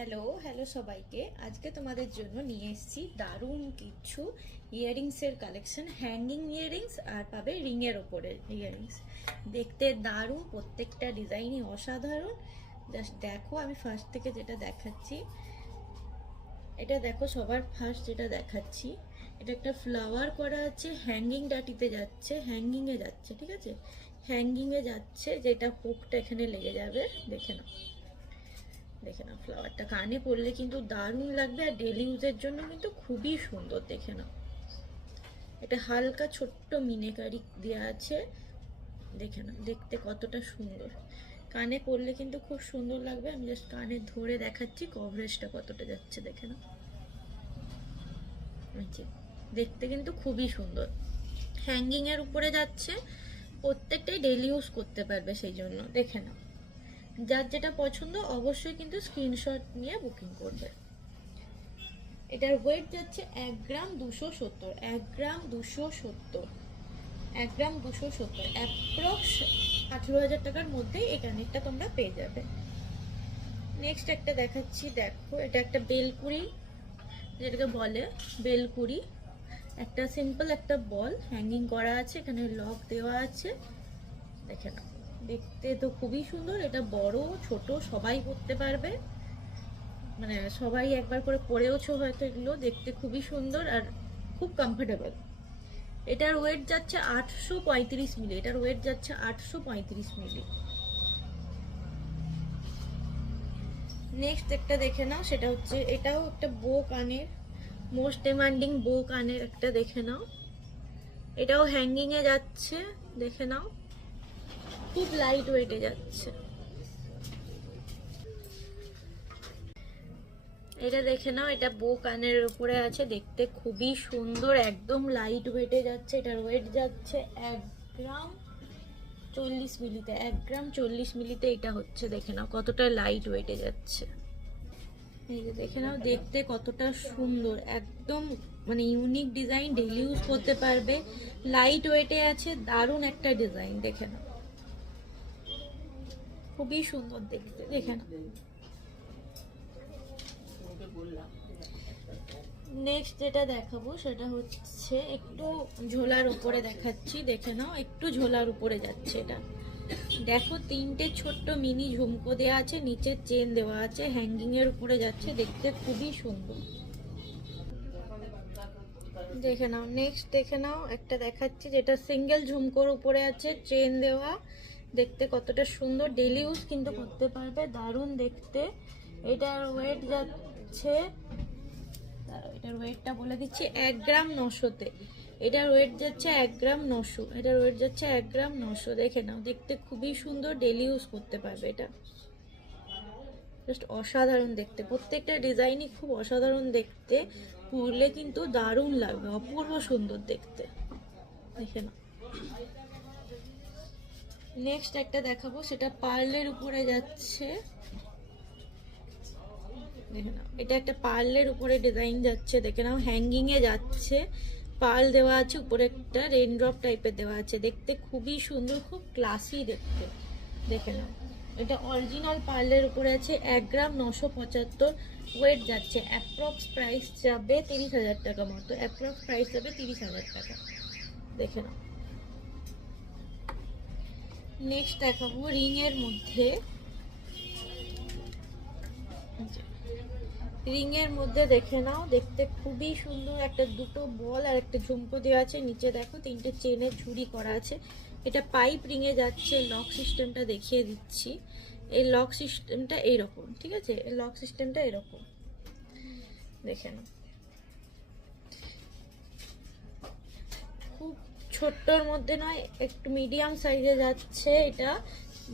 Hello hello সবাইকে। আজকে তোমাদের জন্য নিয়ে এসেছি দারুণ কিছু ইয়াররিংসের কালেকশন। হ্যাঙ্গিং ইয়াররিংস আর পাবে রিংয়ের ওপরের ইয়াররিংস। দেখতে দারুণ, প্রত্যেকটা ডিজাইনই অসাধারণ। জাস্ট দেখো, আমি ফার্স্ট থেকে যেটা দেখাচ্ছি, এটা দেখো, সবার ফার্স্ট যেটা দেখাচ্ছি, এটা একটা ফ্লাওয়ার করা আছে, হ্যাঙ্গিং ডাটিতে যাচ্ছে, হ্যাঙ্গিংয়ে যাচ্ছে, ঠিক আছে, হ্যাঙ্গিংয়ে যাচ্ছে, যেটা হুকটা এখানে লেগে যাবে। দেখে নাও, দেখে নাও, ফ্লাওয়ারটা কানে পরলে কিন্তু দারুণ লাগবে, আর ডেলি ইউজের জন্য কিন্তু খুবই সুন্দর। দেখে নাও, এটা হালকা ছোট্ট মিনেকারি দেওয়া আছে। দেখে নাও দেখতে কতটা সুন্দর, কানে পরলে কিন্তু খুব সুন্দর লাগবে। আমি জাস্ট কানে ধরে দেখাচ্ছি কভারেজটা কতটা যাচ্ছে। দেখে নাও, দেখতে কিন্তু খুবই সুন্দর। হ্যাঙ্গিং এর উপরে যাচ্ছে, প্রত্যেকটাই ডেলি ইউজ করতে পারবে, সেই জন্য দেখে নাও। যার যেটা পছন্দ অবশ্যই কিন্তু স্ক্রিনশট নিয়ে বুকিং করবে। এটার ওয়েট যাচ্ছে 1 গ্রাম 270, 1 গ্রাম 270, 1 গ্রাম 270, অ্যাপ্রক্স 18,000 টাকার মধ্যে এই কানেরটা তোমরা পেয়ে যাবে। নেক্সট একটা দেখাচ্ছি, দেখো, এটা একটা বেলকুড়ি, যেটাকে বলে বেলকুড়ি। একটা সিম্পল একটা বল হ্যাঙ্গিং করা আছে, এখানে লক দেওয়া আছে। দেখে নাও, দেখতে তো খুবই সুন্দর। এটা বড় ছোট সবাই পরতে পারবে, মানে সবাই একবার করে পরেওছো হয়তো। এগুলো দেখতে খুবই সুন্দর আর খুব কমফোর্টেবল। এটার ওয়েট যাচ্ছে 835 মিলি, এটার ওয়েট যাচ্ছে 835 মিলি। নেক্সট একটা দেখে নাও, সেটা হচ্ছে, এটাও একটা বো কানের, মোস্ট ডিমান্ডিং বো কানের একটা। দেখে নাও, এটাও হ্যাঙ্গিং এ যাচ্ছে। দেখে নাও, খুব লাইট ওয়েটে যাচ্ছে। এটা দেখে নাও, এটা বো কানের উপরে আছে, দেখতে খুবই সুন্দর, একদম লাইট ওয়েটে যাচ্ছে। এটার ওয়েট যাচ্ছে 1 গ্রাম 40 মিলিতে, 1 গ্রাম 40 মিলিতে এটা হচ্ছে। দেখে নাও কতটা লাইট ওয়েটে যাচ্ছে। এই যে দেখে নাও, দেখতে কতটা সুন্দর, একদম মানে ইউনিক ডিজাইন, ডেইলি ইউজ করতে পারবে, লাইট ওয়েটে আছে, দারুণ একটা ডিজাইন। দেখে নাও, খুবই সুন্দর দেখতে। দেখে নাও, নেক্সট যেটা দেখাবো সেটা হচ্ছে একটু ঝোলার উপরে দেখাচ্ছি। দেখে নাও, একটু ঝোলার উপরে যাচ্ছে এটা। দেখো, 3টে ছোট্ট মিনি ঝুমকো দেওয়া আছে, নিচে চেন দেওয়া আছে, হ্যাঙ্গিং এর উপরে যাচ্ছে, দেখতে খুবই সুন্দর। দেখে নাও, নেক্সট দেখে নাও, একটা দেখাচ্ছি যেটা সিঙ্গেল ঝুমকোর উপরে আছে, চেন দেওয়া, দেখতে কতটা সুন্দর, ডেলি ইউজ কিন্তু করতে পারবে, দারুণ দেখতে। এটার ওয়েট যাচ্ছে, এটার ওয়েটটা বলে দিচ্ছি, 1 গ্রাম 900-তে। এটার ওয়েট যাচ্ছে 1 গ্রাম 900, এটার ওয়েট যাচ্ছে 1 গ্রাম 900। দেখে নাও, দেখতে খুবই সুন্দর, ডেলি ইউজ করতে পারবে। এটা জাস্ট অসাধারণ দেখতে, প্রত্যেকটা ডিজাইনই খুব অসাধারণ দেখতে, পরলে কিন্তু দারুণ লাগবে, অপূর্ব সুন্দর দেখতে। দেখে নাও, নেক্সট একটা দেখাবো, সেটা পার্লের উপরে যাচ্ছে। দেখে নাও, এটা একটা পার্লের উপরে ডিজাইন যাচ্ছে। দেখে নাও, হ্যাঙ্গিং এ যাচ্ছে, পার্ল দেওয়া আছে, উপরে একটা রেইনড্রপ টাইপের দেওয়া আছে, দেখতে খুবই সুন্দর, খুব ক্লাসি দেখতে। দেখে নাও, এটা অরিজিনাল পার্লের উপরে আছে, 1 গ্রাম 975, ওয়েট যাচ্ছে, অ্যাপ্রক্স প্রাইস যাবে 30,000 টাকা মতো, অ্যাপ্রক্স প্রাইস যাবে 30,000 টাকা। দেখে নাও, নেক্সট দেখাবো রিং এর মধ্যে। রিং এর মধ্যে দেখে নাও, দেখতে খুবই সুন্দর, একটা দুটো বল আর একটা ঝুমকো দেওয়া আছে, নিচে দেখো 3টে চেনের ঝুড়ি করা আছে। এটা পাইপ রিং এ যাচ্ছে, লক সিস্টেমটা দেখিয়ে দিচ্ছি। এই লক সিস্টেমটা এইরকম, ঠিক আছে, এই লক সিস্টেমটা এরকম। দেখে নাও, খুব ছোট্টর মধ্যে নয়, একটু মিডিয়াম সাইজে যাচ্ছে এটা।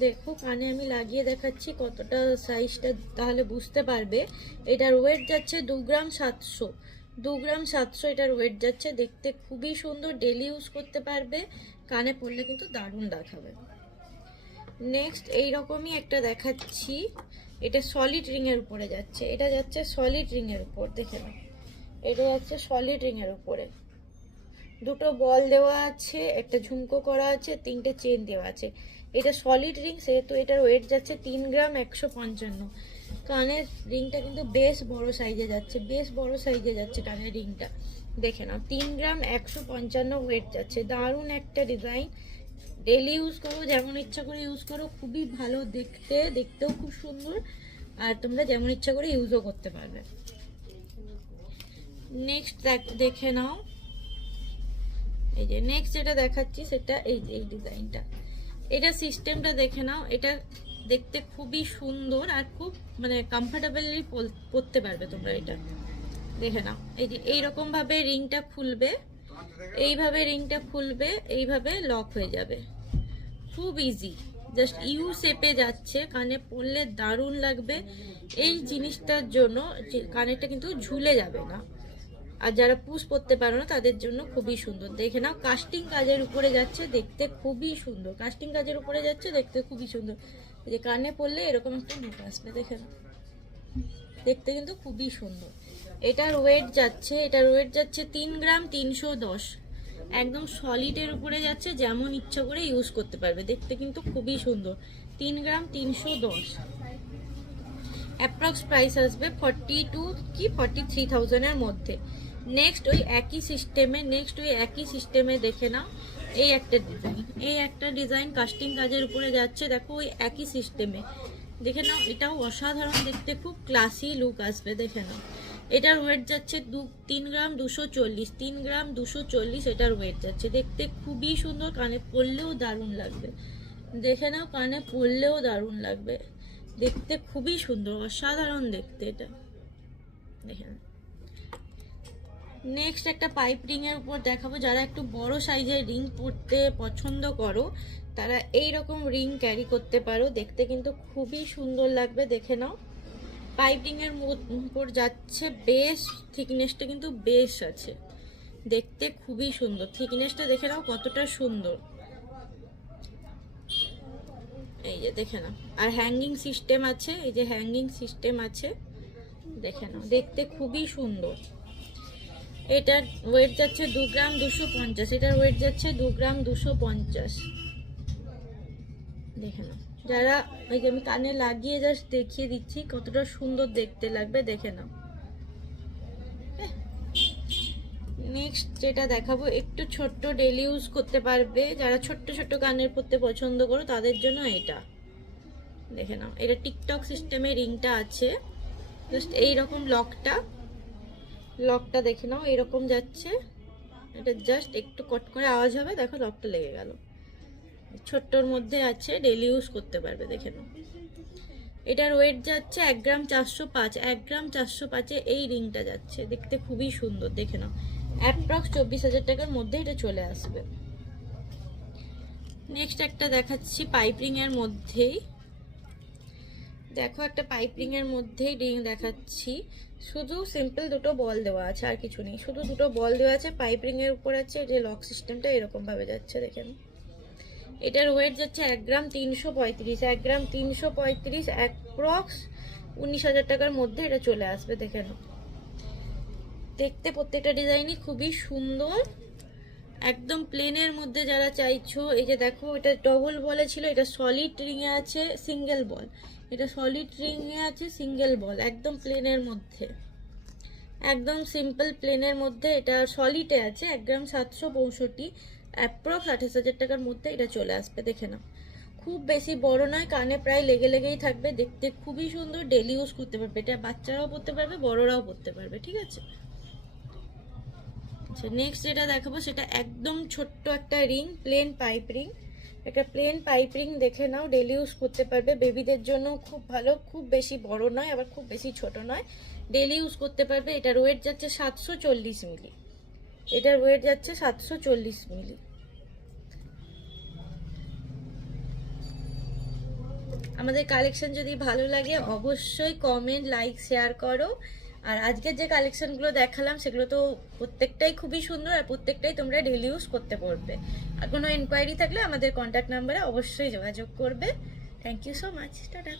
দেখো, কানে আমি লাগিয়ে দেখাচ্ছি কতটা সাইজটা, তাহলে বুঝতে পারবে। এটার ওয়েট যাচ্ছে 2 গ্রাম 700, 2 গ্রাম 700 এটার ওয়েট যাচ্ছে, দেখতে খুবই সুন্দর, ডেলি ইউজ করতে পারবে, কানে পরলে কিন্তু দারুণ দেখাবে। নেক্সট এইরকমই একটা দেখাচ্ছি, এটা সলিড রিং এর উপরে যাচ্ছে, এটা যাচ্ছে সলিড রিং এর উপর। দেখে নাও, এটা যাচ্ছে সলিড রিং এর উপরে, দুটো বল দেওয়া আছে, একটা ঝুমকো করা আছে, 3টে চেন দেওয়া আছে। এটা সলিড রিং, সেহেতু এটার ওয়েট যাচ্ছে 3 গ্রাম 155, কানের রিংটা কিন্তু বেশ বড় সাইজে যাচ্ছে, বেশ বড় সাইজে যাচ্ছে কানের রিংটা। দেখে নাও 3 গ্রাম 155 ওয়েট যাচ্ছে। দারুণ একটা ডিজাইন, ডেলি ইউজ করো, যেমন ইচ্ছা করে ইউজ করো, খুবই ভালো দেখতে, দেখতেও খুব সুন্দর, আর তোমরা যেমন ইচ্ছা করে ইউজও করতে পারবে। নেক্সট দেখে নাও, এই যে নেক্সট যেটা দেখাচ্ছি সেটা এই ডিজাইনটা, এটা সিস্টেমটা দেখে নাও। এটা দেখতে খুবই সুন্দর আর খুব মানে কমফোর্টেবলি পরতে পারবে তোমরা। এটা দেখে নাও, এই যে এইরকম ভাবে রিংটা খুলবে, এইভাবে রিংটা খুলবে, এইভাবে লক হয়ে যাবে, খুব ইজি, জাস্ট ইউ শেপে যাচ্ছে, কানে পরলে দারুণ লাগবে। এই জিনিসটার জন্য কানেরটা কিন্তু ঝুলে যাবে না, আর যারা পুশ পরতে পারো না তাদের জন্য খুবই সুন্দর। দেখে নাও কাস্টিং কাজের উপরে যাচ্ছে, দেখতে খুবই সুন্দর, কাস্টিং কাজের উপরে যাচ্ছে, দেখতে খুবই সুন্দর। এই যে কানে পরলে এরকম একটা লুক আসবে, দেখে নাও, দেখতে কিন্তু খুবই সুন্দর। এটার ওয়েট যাচ্ছে, এটার ওয়েট যাচ্ছে 3 গ্রাম 310, একদম সলিডের উপরে যাচ্ছে, যেমন ইচ্ছা করে ইউজ করতে পারবে, দেখতে কিন্তু খুবই সুন্দর। 3 গ্রাম 310, অ্যাপ্রক্স প্রাইস আসবে 42 কি 43,000 এর মধ্যে। নেক্সট ওই একই সিস্টেমে দেখে নাও, এই একটা ডিজাইন কাস্টিং কাজের উপরে যাচ্ছে, দেখো ওই একই সিস্টেমে দেখে নাও, এটাও অসাধারণ দেখতে, খুব ক্লাসি লুক আসবে। দেখে নাও এটার ওয়েট যাচ্ছে 3 গ্রাম 240, 3 গ্রাম 240 এটার ওয়েট যাচ্ছে, দেখতে খুবই সুন্দর, কানে পরলেও দারুণ লাগবে। দেখে নাও কানে পরলেও দারুণ লাগবে, দেখতে খুবই সুন্দর, অসাধারণ দেখতে এটা। দেখে নাও নেক্সট একটা পাইপ রিং এর উপর দেখাবো। যারা একটু বড় সাইজের রিং পরতে পছন্দ করো তারা এই রকম রিং ক্যারি করতে পারো, দেখতে কিন্তু খুবই সুন্দর লাগবে। দেখে নাও পাইপ রিং এর উপর যাচ্ছে, বেশ থিকনেসটা কিন্তু বেশ আছে, দেখতে খুবই সুন্দর, থিকনেসটা দেখে নাও কতটা সুন্দর। এই যে দেখে নাও, আর হ্যাঙ্গিং সিস্টেম আছে, এই যে হ্যাঙ্গিং সিস্টেম আছে, দেখে নাও দেখতে খুবই সুন্দর। এটার ওয়েট যাচ্ছে 2 গ্রাম 250, এটার ওয়েট যাচ্ছে 2 গ্রাম 250। দেখে নাও, যারা ওই যে আমি কানে লাগিয়ে জাস্ট দেখিয়ে দিচ্ছি কতটা সুন্দর দেখতে লাগবে, দেখে নাও। নেক্সট যেটা দেখাবো একটু ছোট্ট ডেলি ইউজ করতে পারবে, যারা ছোট্ট ছোট্ট কানের পরতে পছন্দ করো তাদের জন্য এটা। দেখে নাও এটা টিকটক সিস্টেমে রিংটা আছে, জাস্ট এইরকম লকটা দেখে নাও এরকম যাচ্ছে, এটা জাস্ট একটু কট করে আওয়াজ হবে, দেখো লকটা লেগে গেল। ছোট্টর মধ্যে আছে, ডেলি ইউজ করতে পারবে। দেখে নাও এটার ওয়েট যাচ্ছে 1 গ্রাম 405, 1 গ্রাম 405 এই রিংটা যাচ্ছে, দেখতে খুবই সুন্দর। দেখে নাও অ্যাপ্রক্স 24,000 টাকার মধ্যে এটা চলে আসবে। নেক্সট একটা দেখাচ্ছি পাইপ রিং এর মধ্যেই, দেখো একটা পাইপ রিং এর মধ্যেই রিং দেখাচ্ছি, শুধু সিম্পল দুটো বল দেওয়া আছে, আর কিছু নেই, শুধু দুটো বল দেওয়া আছে, পাইপ রিং এর উপর আছে, যে লক সিস্টেমটা এরকম ভাবে যাচ্ছে। দেখেন এটার ওয়েট যাচ্ছে 1 গ্রাম 335, 1 গ্রাম 335, অ্যাপ্রক্স 19,000 টাকার মধ্যে এটা চলে আসবে। দেখে নাও দেখতে প্রত্যেকটা ডিজাইনই খুবই সুন্দর, একদম প্লেনের মধ্যে যারা চাইছো, এই যে দেখো এটা ডবল বলে ছিল, এটা সলিড রিং এ আছে সিঙ্গেল বল, এটা সলিড রিং এ আছে সিঙ্গেল বল, একদম প্লেনের মধ্যে, একদম সিম্পল প্লেনের মধ্যে, এটা সলিডে আছে 1 গ্রাম 765, অ্যাপ্রক্স 28,000 টাকার মধ্যে এটা চলে আসবে। দেখে নাও খুব বেশি বড় নয়, কানে প্রায় লেগেই থাকবে, দেখতে খুবই সুন্দর, ডেলি ইউজ করতে পারবে, এটা বাচ্চারাও পরতে পারবে, বড়রাও পরতে পারবে, ঠিক আছে। আচ্ছা নেক্সট যেটা দেখাবো সেটা একদম ছোট্ট একটা রিং, প্লেন পাইপ রিং, একটা প্লেন পাইপ রিং। দেখে নাও ডেলি ইউজ করতে পারবে, বেবিদের জন্য খুব ভালো, খুব বেশি বড় নয় আবার খুব বেশি ছোট নয়, ডেলি ইউজ করতে পারবে। এটার ওয়েট যাচ্ছে 740 মিলি, এটার ওয়েট যাচ্ছে 740 মিলি। আমাদের কালেকশন যদি ভালো লাগে অবশ্যই কমেন্ট লাইক শেয়ার করো। আর আজকের যে কালেকশনগুলো দেখালাম সেগুলো তো প্রত্যেকটাই খুবই সুন্দর, আর প্রত্যেকটাই তোমরা ডেলি ইউজ করতে পারবে। আর কোনো এনকোয়ারি থাকলে আমাদের কন্ট্যাক্ট নাম্বারে অবশ্যই যোগাযোগ করবে। Thank you so much, tata.